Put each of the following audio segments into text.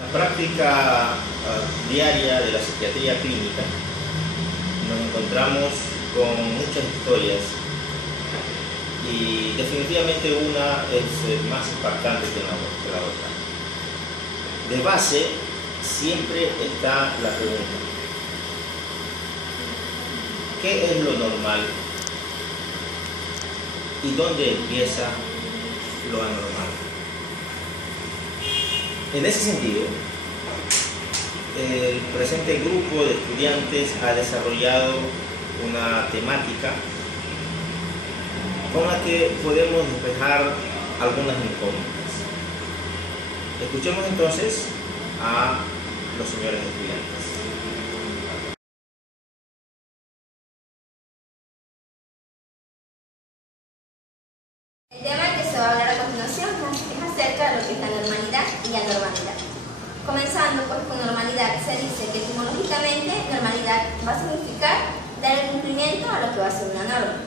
En la práctica diaria de la psiquiatría clínica nos encontramos con muchas historias y definitivamente una es más impactante que la otra. De base siempre está la pregunta: ¿qué es lo normal? ¿Y dónde empieza lo anormal? En ese sentido, el presente grupo de estudiantes ha desarrollado una temática con la que podemos despejar algunas incógnitas. Escuchemos entonces a los señores estudiantes. El tema que se va a hablar a continuación es acerca de lo que es la normalidad y anormalidad. Comenzando pues con normalidad, se dice que etimológicamente normalidad va a significar dar el cumplimiento a lo que va a ser una norma.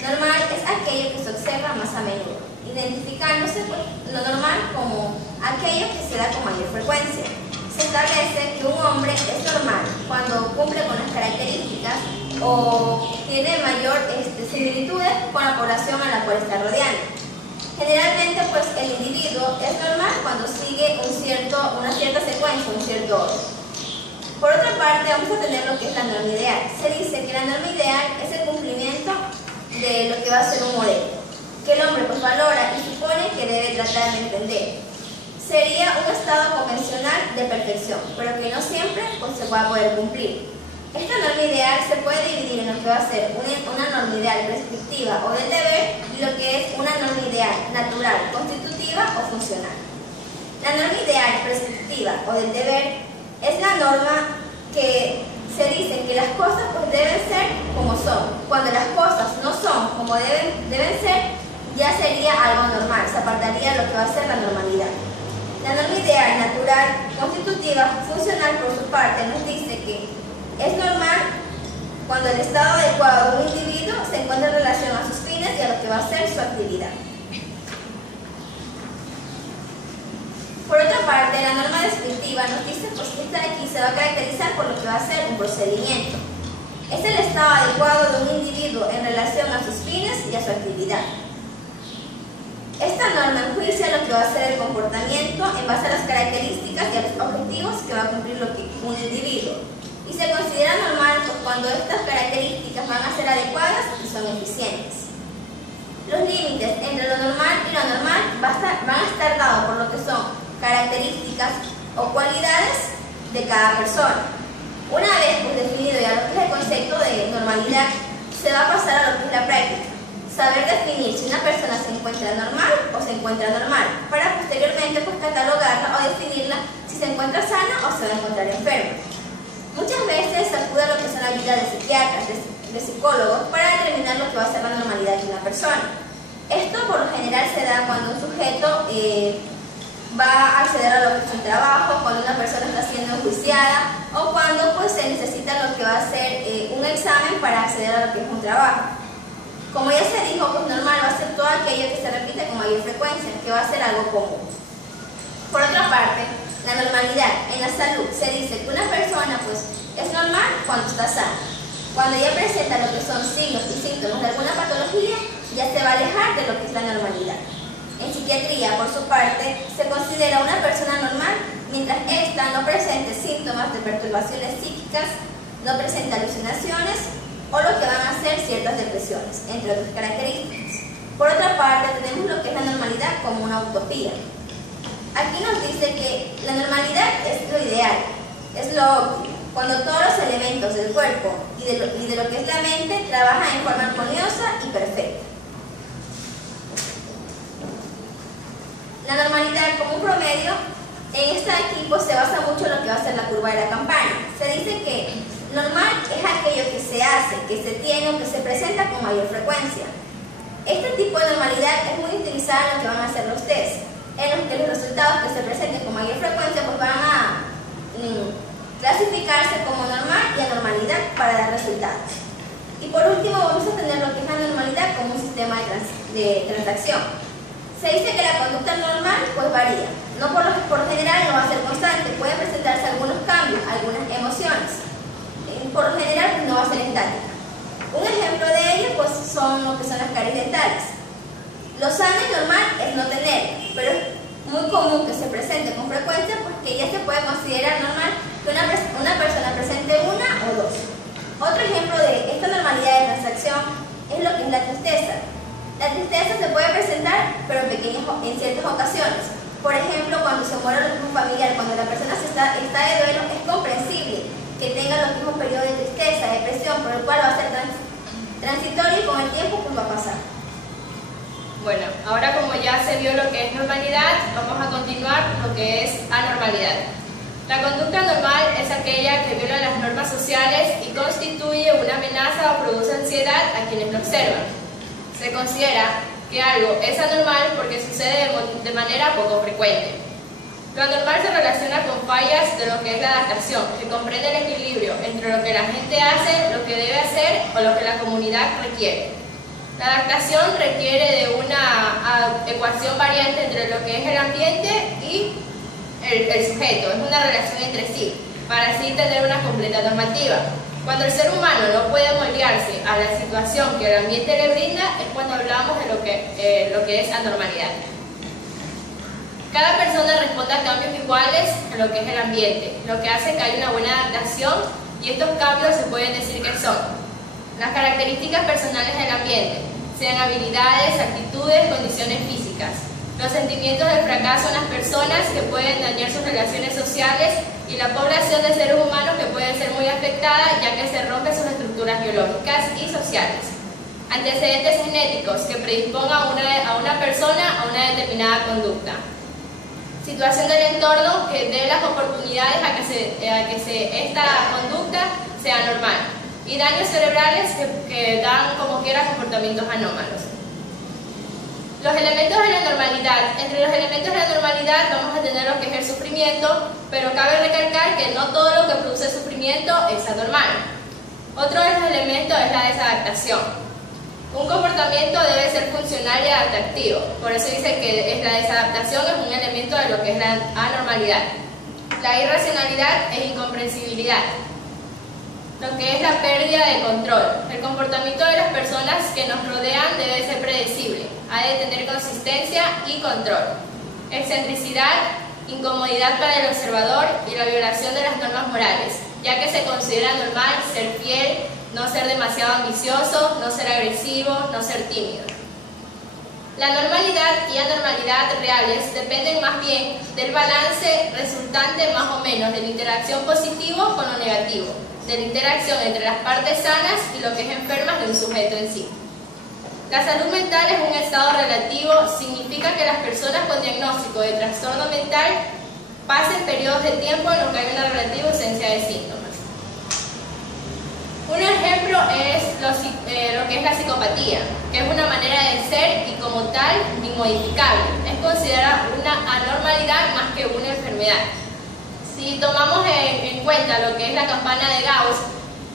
Normal es aquello que se observa más a menudo, identificándose pues, lo normal como aquello que se da con mayor frecuencia. Se establece que un hombre es normal cuando cumple con las características o tiene mayor similitudes con la población a la cual está rodeando. Generalmente pues el individuo es normal cuando sigue una cierta secuencia, un cierto orden. Por otra parte vamos a tener lo que es la norma ideal. Se dice que la norma ideal es el cumplimiento de lo que va a ser un modelo, que el hombre pues valora y supone que debe tratar de entender. Sería un estado convencional de perfección, pero que no siempre pues, se va a poder cumplir. Esta norma ideal se puede dividir en lo que va a ser una norma ideal prescriptiva o del deber y lo que es una norma ideal natural, constitutiva o funcional. La norma ideal prescriptiva o del deber es la norma que se dice que las cosas pues, deben ser como son. Cuando las cosas no son como deben ser, ya sería algo normal, se apartaría de lo que va a ser la normalidad. La norma ideal natural, constitutiva, funcional por su parte nos dice que es normal cuando el estado adecuado de un individuo se encuentra en relación a sus fines y a lo que va a ser su actividad. Por otra parte, la norma descriptiva nos dice pues, que esta de aquí se va a caracterizar por lo que va a ser un procedimiento. Es el estado adecuado de un individuo en relación a sus fines y a su actividad. Esta norma enjuicia lo que va a ser el comportamiento en base a las características y a los objetivos que va a cumplir un individuo. Y se considera normal pues, cuando estas características van a ser adecuadas y son eficientes. Los límites entre lo normal y lo anormal van a estar dados por lo que son características o cualidades de cada persona. Una vez pues, definido ya lo que es el concepto de normalidad, se va a pasar a lo que es la práctica. Saber definir si una persona se encuentra normal o se encuentra normal, para posteriormente pues, catalogarla o definirla si se encuentra sana o se va a encontrar enferma. Muchas veces se acude a lo que son la ayuda de psiquiatras, de psicólogos, para determinar lo que va a ser la normalidad de una persona. Esto por lo general se da cuando un sujeto va a acceder a lo que es un trabajo, cuando una persona está siendo enjuiciada o cuando pues, se necesita lo que va a ser un examen para acceder a lo que es un trabajo. Como ya se dijo, pues normal va a ser todo aquello que se repite con mayor frecuencia, que va a ser algo común. Por otra parte, la normalidad en la salud se dice que una persona pues, es normal cuando está sana. Cuando ya presenta lo que son signos y síntomas de alguna patología, ya se va a alejar de lo que es la normalidad. En psiquiatría, por su parte, se considera una persona normal mientras ésta no presente síntomas de perturbaciones psíquicas, no presenta alucinaciones o lo que van a ser ciertas depresiones, entre otras características. Por otra parte, tenemos lo que es la normalidad como una utopía. Aquí nos dice que la normalidad es lo ideal, es lo óptimo, cuando todos los elementos del cuerpo y de lo que es la mente trabajan en forma armoniosa y perfecta. La normalidad como un promedio, en este equipo se basa mucho en lo que va a ser la curva de la campana. Se dice que normal es aquello que se hace, que se tiene o que se presenta con mayor frecuencia. Este tipo de normalidad es muy utilizada en lo que van a hacer los test, en los que los resultados que se presenten con mayor frecuencia pues van a clasificarse como normal y anormalidad para dar resultados. Y por último vamos a tener lo que es la normalidad como un sistema de transacción. Se dice que la conducta normal pues varía. No por general no va a ser constante, pueden presentarse algunos cambios, algunas emociones. Por lo general no va a ser estática. Un ejemplo de ello pues son lo que son las caries dentales. Lo sano y normal es no tener, pero es muy común que se presente con frecuencia porque ya se puede considerar normal que una persona presente una o dos. Otro ejemplo de esta normalidad de transacción es lo que es la tristeza. La tristeza se puede presentar pero en ciertas ocasiones. Por ejemplo, cuando se muere un familiar, cuando la persona está de duelo, es comprensible que tenga los mismos periodos de tristeza, depresión, por el cual va a ser transitorio y con el tiempo pues va a pasar. Bueno, ahora como ya se vio lo que es normalidad, vamos a continuar lo que es anormalidad. La conducta anormal es aquella que viola las normas sociales y constituye una amenaza o produce ansiedad a quienes lo observan. Se considera que algo es anormal porque sucede de manera poco frecuente. Lo anormal se relaciona con fallas de lo que es la adaptación, que comprende el equilibrio entre lo que la gente hace, lo que debe hacer o lo que la comunidad requiere. La adaptación requiere de una ecuación variante entre lo que es el ambiente y el sujeto, es una relación entre sí, para así tener una completa normativa. Cuando el ser humano no puede moldearse a la situación que el ambiente le brinda, es cuando hablamos de lo que es anormalidad. Cada persona responde a cambios iguales en lo que es el ambiente, lo que hace que haya una buena adaptación, y estos cambios se pueden decir que son las características personales del ambiente, sean habilidades, actitudes, condiciones físicas, los sentimientos de fracaso en las personas que pueden dañar sus relaciones sociales y la población de seres humanos que puede ser muy afectada ya que se rompen sus estructuras biológicas y sociales. Antecedentes genéticos que predispongan a una persona a una determinada conducta. Situación del entorno que dé las oportunidades a que esta conducta sea normal. Y daños cerebrales que dan como quiera comportamientos anómalos. Los elementos de la normalidad. Entre los elementos de la normalidad vamos a tener lo que es el sufrimiento, pero cabe recalcar que no todo lo que produce sufrimiento es anormal. Otro de los elementos es la desadaptación. Un comportamiento debe ser funcional y adaptativo, por eso dice que la desadaptación es un elemento de lo que es la anormalidad. La irracionalidad es incomprensibilidad. Lo que es la pérdida de control. El comportamiento de las personas que nos rodean debe ser predecible, ha de tener consistencia y control. Excentricidad, incomodidad para el observador y la violación de las normas morales, ya que se considera normal ser fiel, no ser demasiado ambicioso, no ser agresivo, no ser tímido. La normalidad y anormalidad reales dependen más bien del balance resultante más o menos de la interacción positivo con lo negativo, de la interacción entre las partes sanas y lo que es enfermas de un sujeto en sí. La salud mental es un estado relativo, significa que las personas con diagnóstico de trastorno mental pasen periodos de tiempo en los que hay una relativa ausencia de síntomas. Un ejemplo es lo que es la psicopatía, que es una manera de ser y como tal inmodificable. Es considerada una anormalidad más que una enfermedad. Si tomamos en cuenta lo que es la campana de Gauss,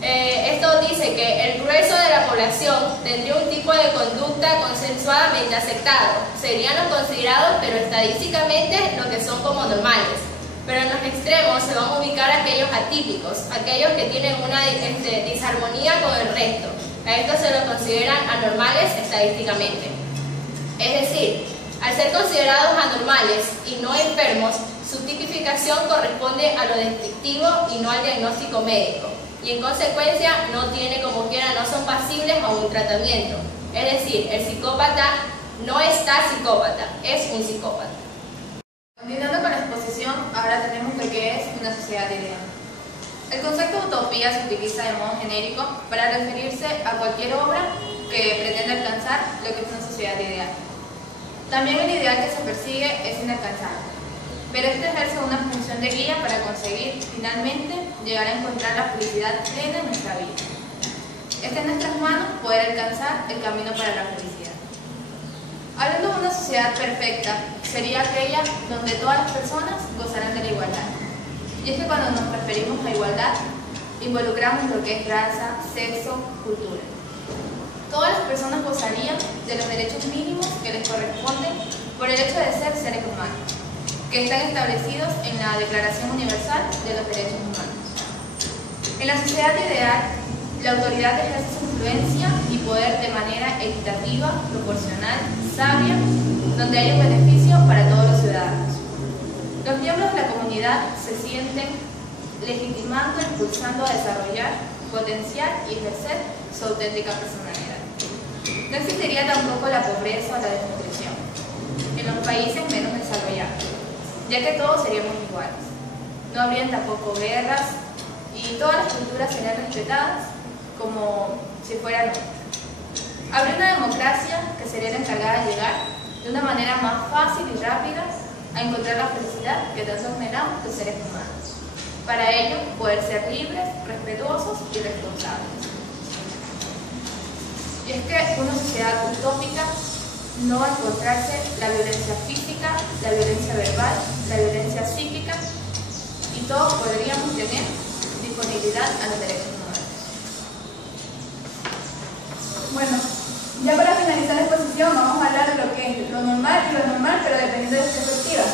esto dice que el grueso de la población tendría un tipo de conducta consensuadamente aceptado. Serían los considerados, pero estadísticamente, lo que son como normales. Pero en los extremos se van a ubicar aquellos atípicos, aquellos que tienen una disarmonía con el resto. A estos se los consideran anormales estadísticamente. Es decir, al ser considerados anormales y no enfermos, su tipificación corresponde a lo descriptivo y no al diagnóstico médico. Y en consecuencia no tiene como quiera, no son pasibles a un tratamiento. Es decir, el psicópata no está psicópata, es un psicópata. Continuando con la exposición, ahora tenemos lo que es una sociedad ideal. El concepto de utopía se utiliza de modo genérico para referirse a cualquier obra que pretenda alcanzar lo que es una sociedad ideal. También el ideal que se persigue es inalcanzable, pero este ejerce una función de guía para conseguir, finalmente, llegar a encontrar la felicidad plena en nuestra vida. Está en nuestras manos poder alcanzar el camino para la felicidad. Hablando de una sociedad perfecta, sería aquella donde todas las personas gozaran de la igualdad. Y es que cuando nos referimos a igualdad, involucramos lo que es raza, sexo, cultura. Todas las personas gozarían de los derechos mínimos que les corresponden por el hecho de ser seres humanos, que están establecidos en la Declaración Universal de los Derechos Humanos. En la sociedad ideal, la autoridad ejerce su influencia y poder de manera equitativa, proporcional, sabia, donde hay un beneficio para todos los ciudadanos. Los miembros de la comunidad se sienten legitimando, impulsando a desarrollar, potenciar y ejercer su auténtica personalidad. No existiría tampoco la pobreza o la desnutrición en los países menos desarrollados, ya que todos seríamos iguales. No habrían tampoco guerras y todas las culturas serían respetadas como si fueran otras. Habría una democracia que sería la encargada de llegar de una manera más fácil y rápida a encontrar la felicidad que tanto anhelamos los seres humanos. Para ello, poder ser libres, respetuosos y responsables. Y es que una sociedad utópica no va a encontrarse la violencia física, la violencia verbal, la violencia psíquica, y todos podríamos tener disponibilidad a los derechos humanos. Bueno, ya para finalizar la exposición vamos a hablar de lo que es lo normal y lo anormal, pero dependiendo de su perspectiva.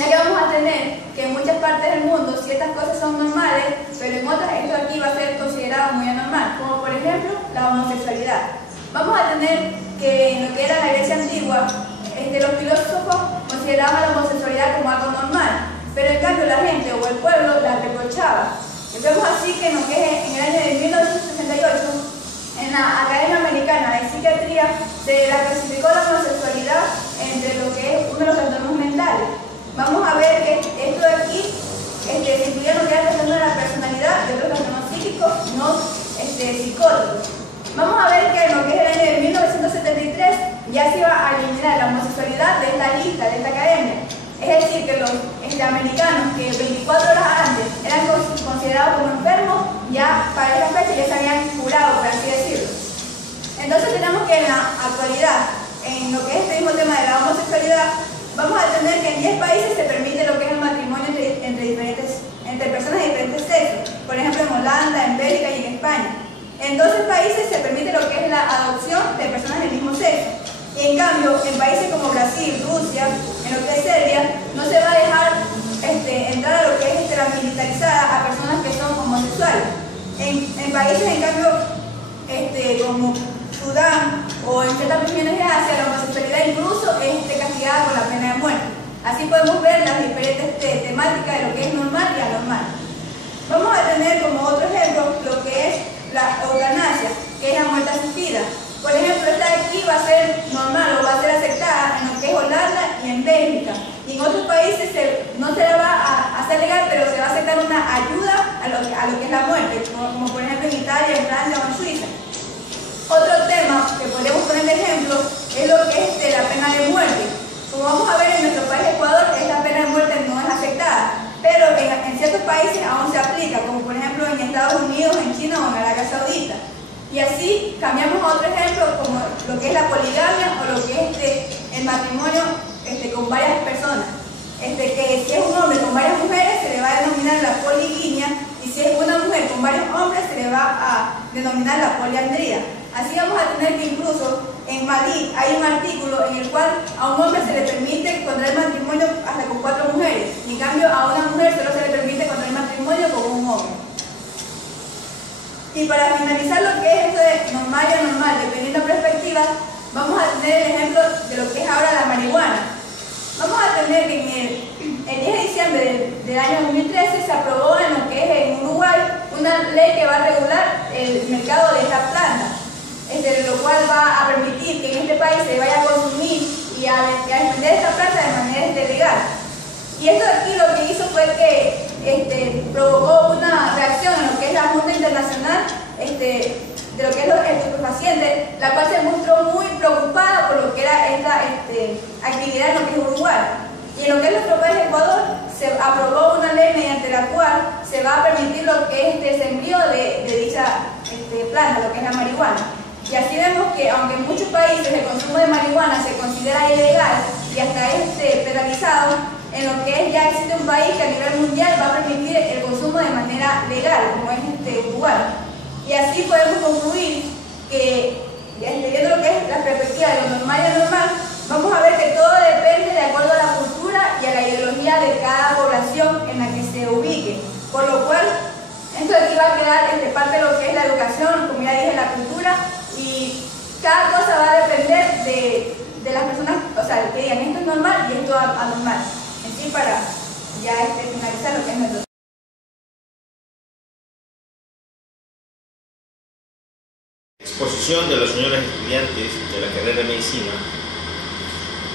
Ya que vamos a tener que en muchas partes del mundo ciertas cosas son normales, pero en otras esto aquí va a ser considerado muy anormal, como por ejemplo la homosexualidad. Vamos a tener que en lo que era la Grecia antigua, los filósofos consideraban la homosexualidad como algo normal, pero en cambio la gente o el pueblo la reprochaba. Y vemos así que en lo que es en el año de 1968, en la Academia Americana de Psiquiatría se la clasificó la homosexualidad entre lo que es uno de los trastornos mentales. Vamos a ver que esto de aquí se incluye lo que es el trastorno de la personalidad y otros trastornos psíquicos no psicóticos. Vamos a ver que en lo que es el año de 1973 ya se iba a eliminar la homosexualidad de esta lista, de esta academia. Es decir, que los americanos que 24 horas antes eran considerados como enfermos, ya para esa fecha ya se habían curado, por así decirlo. Entonces tenemos que en la actualidad, en lo que es este mismo tema de la homosexualidad, vamos a tener que en 10 países se permite lo que es el matrimonio entre personas de diferentes sexos. Por ejemplo, en Holanda, en Bélgica y en España. En 12 países se permite lo que es la adopción de personas del mismo sexo. Y en cambio, en países como Brasil, Rusia, en lo que es Serbia, no se va a dejar entrar a lo que es la militarizada a personas que son homosexuales. En países, en cambio, como Sudán o en ciertas regiones de Asia, la homosexualidad incluso es castigada con la pena de muerte. Así podemos ver las diferentes temáticas de lo que es normal y anormal. Vamos a tener como otro ejemplo lo que es la eutanasia, que es la muerte asistida. Por ejemplo, esta de aquí va a ser normal o va a ser aceptada en lo que es Holanda y en Bélgica. Y en otros países no se la va a hacer legal, pero se va a aceptar una ayuda a lo que es la muerte, como por ejemplo en Italia, en Francia o en Suiza. Otro tema que podemos poner de ejemplo es lo que es la pena de muerte. Como vamos a ver en nuestro país Ecuador, esta pena de muerte no es aceptada, pero en ciertos países aún se aplica, como por ejemplo en Estados Unidos, en China o en Arabia Saudita. Y así cambiamos a otro ejemplo como lo que es la poligamia o lo que es el matrimonio con varias personas. Que si es un hombre con varias mujeres se le va a denominar la poliginia, y si es una mujer con varios hombres se le va a denominar la poliandría. Así vamos a tener que incluso en Madrid hay un artículo en el cual a un hombre se le permite contraer matrimonio hasta con 4 mujeres, y en cambio a una mujer solo se le permite contraer matrimonio con un hombre. Y para finalizar lo que es esto de normal y anormal, dependiendo de perspectivas, vamos a tener el ejemplo de lo que es ahora la marihuana. Vamos a tener que el 10 de diciembre del año 2013 se aprobó en lo que es en Uruguay una ley que va a regular el mercado de esta planta, lo cual va a permitir que en este país se vaya a consumir y a vender esta planta de manera legal. Y esto de aquí lo que hizo fue que provocó una reacción en lo que es la Junta Internacional de lo que es los estupefacientes, la cual se mostró muy preocupada por lo que era esta actividad en lo que es Uruguay. Y en lo que es nuestro país Ecuador, se aprobó una ley mediante la cual se va a permitir lo que es el sembrío de dicha planta, lo que es la marihuana. Y así vemos que aunque en muchos países el consumo de marihuana se considera ilegal y hasta penalizado, en lo que es ya existe un país que a nivel mundial va a permitir el consumo de manera legal, como es Uruguay. Y así podemos concluir que, viendo lo que es la perspectiva de lo normal y anormal, vamos a ver que todo depende de acuerdo a la cultura y a la ideología de cada población en la que se ubique, por lo cual esto aquí va a quedar parte de lo que es la educación, como ya dije, la cultura, y cada cosa va a depender de las personas, o sea, que digan esto es normal y esto es anormal, en sí, para ya finalizar lo que es nuestro. Exposición de los señores estudiantes de la carrera de medicina,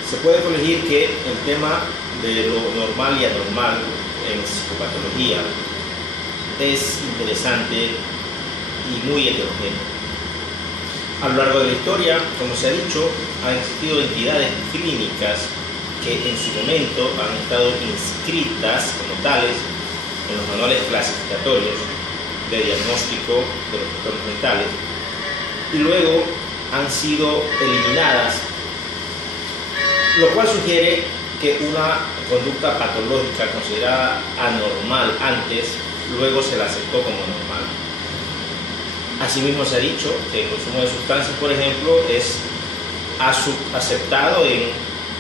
se puede colegir que el tema de lo normal y anormal en psicopatología es interesante y muy heterogéneo. A lo largo de la historia, como se ha dicho, han existido entidades clínicas que en su momento han estado inscritas como tales en los manuales clasificatorios de diagnóstico de los trastornos mentales y luego han sido eliminadas, lo cual sugiere que una conducta patológica considerada anormal antes, luego se la aceptó como normal. Asimismo se ha dicho que el consumo de sustancias, por ejemplo, es aceptado en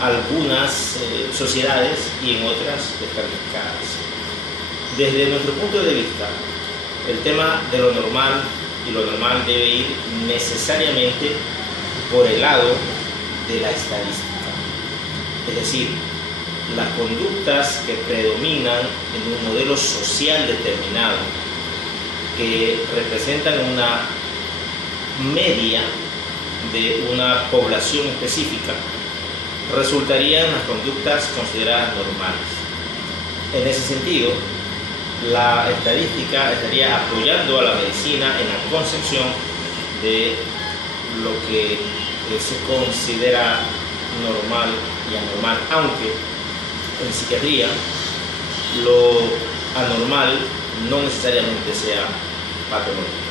algunas sociedades y en otras descalificadas. Desde nuestro punto de vista, el tema de lo normal y lo normal debe ir necesariamente por el lado de la estadística. Es decir, las conductas que predominan en un modelo social determinado, que representan una media de una población específica, resultarían las conductas consideradas normales. En ese sentido, la estadística estaría apoyando a la medicina en la concepción de lo que se considera normal y anormal, aunque en psiquiatría lo anormal no necesariamente sea patológico.